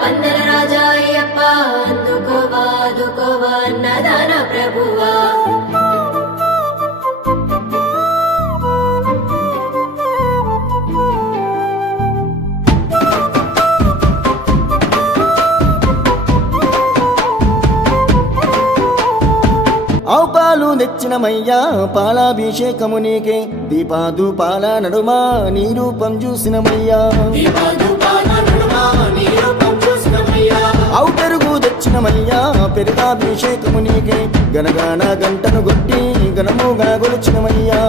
పందల రాజా అయ్యప్ప అందుకోవా అన్నదాన ప్రభువా ఆవు పాలు తెచ్చినమయ్యా పాలాభిషేకము నీకే దీపాల నడుమా నీ రూపం చూసినమయ్యా ఆవు పెరుగు తెచ్చినమయ్యా పెరుగాభిషేకము నీకే గనగాన గంటను కొట్టి గనముగా గొలిచినమయ్యా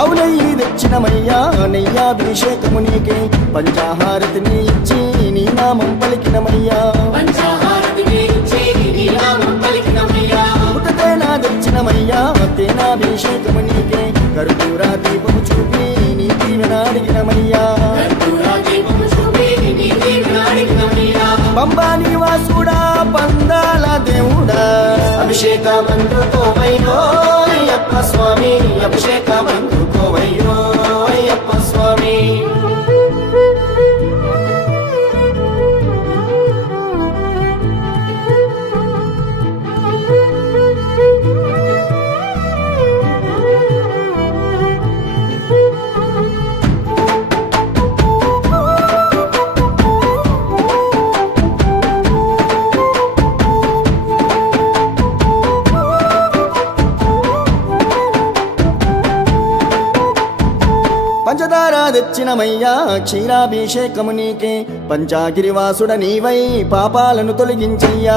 ఆవు నెయ్యి తెచ్చినమయ్యా నెయ్యాభిషేకము నీకే పంచాహారతిని ఇచ్చి నీ నామం పలికినమయ్యా పుట్టతేనా తెచ్చినమయ్యా తేనాభిషేకము నీకే కర్పూర దీపము చూపి నీ దీవెన అడిగినమయ్యా పంబా నివాసుడా పందాల దేవుడా అభిషేకమందుకోవయ్యో అయ్యప్ప స్వామి అభిషేకమందుకోవయ్యో అయ్యప్ప స్వామి పంచదార తెచ్చినమయ్యా క్షీరాభిషేకము నీకే పంచాగిరివాసుడ నీవై పాపాలను తొలగించయ్యా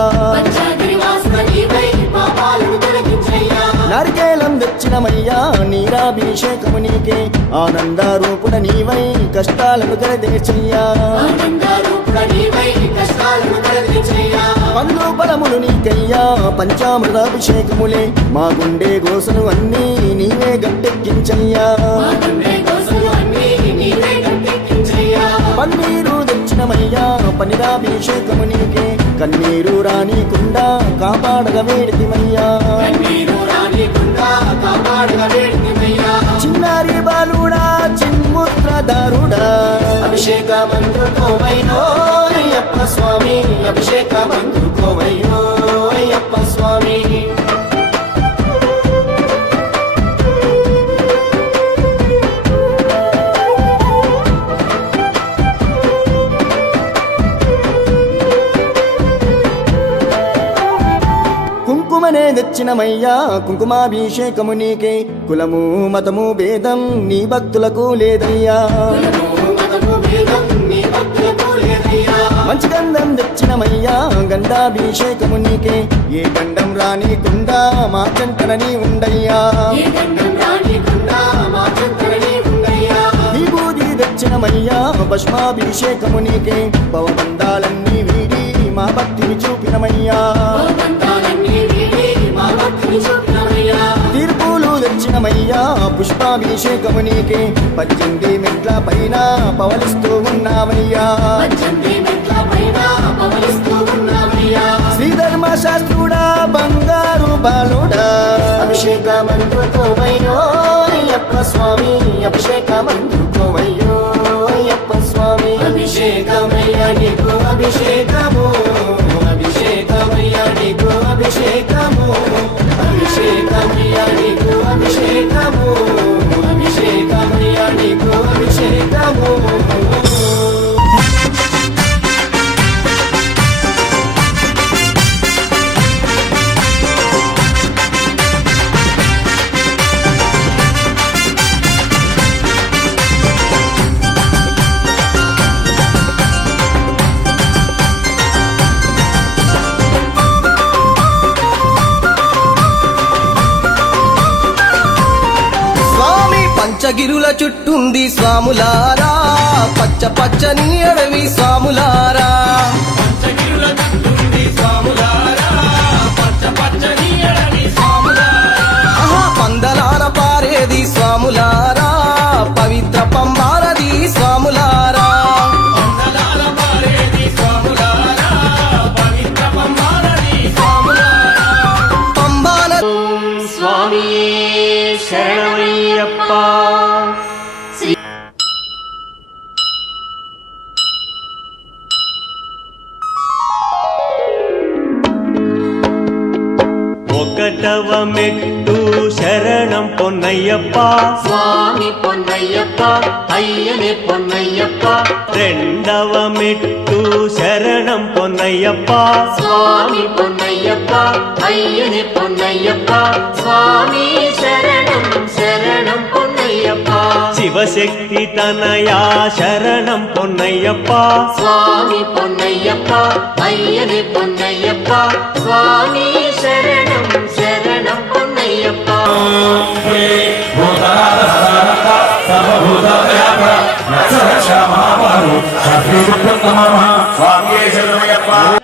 నారికేలం తెచ్చినమయ్యా నీరాభిషేకము నీకే ఆనందారూపుడ నీవై కష్టాలను కరదేర్చయ్యా పండ్లు బలములు నీకయ్యా పంచామృతాభిషేకములే మా గుండె గోసలు అన్నీ నీవే గట్టెక్కించయ్యా పన్నీరు తెచ్చినమయ్యా పనిరాభిషేకము నీకే కన్నీరు రానీకుండా కాపాడగ వేడితిమయ్యా చిన్నారి బాలుడా చిన్ముద్రదారుడా అభిషేకమందుకోవయ్యో అయ్యప్ప స్వామి అభిషేకమందుకోవయ్యో అయ్యప్ప స్వామి కుంకుమనే తెచ్చినమయ్యా కుంకుమాభిషేకము నీకే కులము మతము భేదం నీ భక్తులకు లేదయ్యా మంచి గంధం తెచ్చినమయ్యా గంధాభిషేకము నీకే ఏ గంధం రానీకుండా మా చెంతనని ఉండయ్యా విభూది తెచ్చినమయ్యా భస్మాభిషేకము నీకే భవబంధాలన్నీ వీడి మా భక్తిని చూపినమయ్యా తీర్పులు తెచ్చినమయ్యా పుష్పాభిషేకము నీకే 18 మెట్ల పైన పవలిస్తూ ఉన్నావయ్యా శ్రీధర్మ శాస్త్రుడా బంగారు బాలుడా అభిషేకమందుకోవయ్యో అయ్యప్ప స్వామి అభిషేకమందుకోవయ్యో అయ్యప్ప స్వామి అభిషేకమయ్యా నీకు అభిషేకము పంచగిరుల చుట్టుంది స్వాములారా పచ్చ పచ్చని అడవి స్వాములారా పంచగిరుల చుట్టుంది స్వాములారా పచ్చ పచ్చని అడవి స్వాములారా పందలాన పారేది స్వాములారా పవిత్ర పంబారది స్వాములారా పందలాన పారేది స్వాములారా పవిత్ర పంబారది స్వాములారా పంబాన స్వామి శరణమయ్యప్ప ఒకటవ మెట్టు శరణం పొన్నయ్యప్ప స్వామి పొన్నయ్యప్ప అయ్యనే పొన్నయ్యప్ప రెండవ మెట్టు శరణం పొన్నయ్యప్ప స్వామి పొన్నయ్యప్ప అయ్యనే పొన్నయ్యప్ప స్వామి శరణం శరణం పొన్నయ్యప్ప శివశక్తి తనయా శరణం పొన్నయ్యప్ప స్వామి పొన్నయ్యప్ప అయ్యనే పొన్నయ్యప్ప స్వామి శరణం శరణం పొన్నయ్యప్ప స్వామి శరణమయ్యప్ప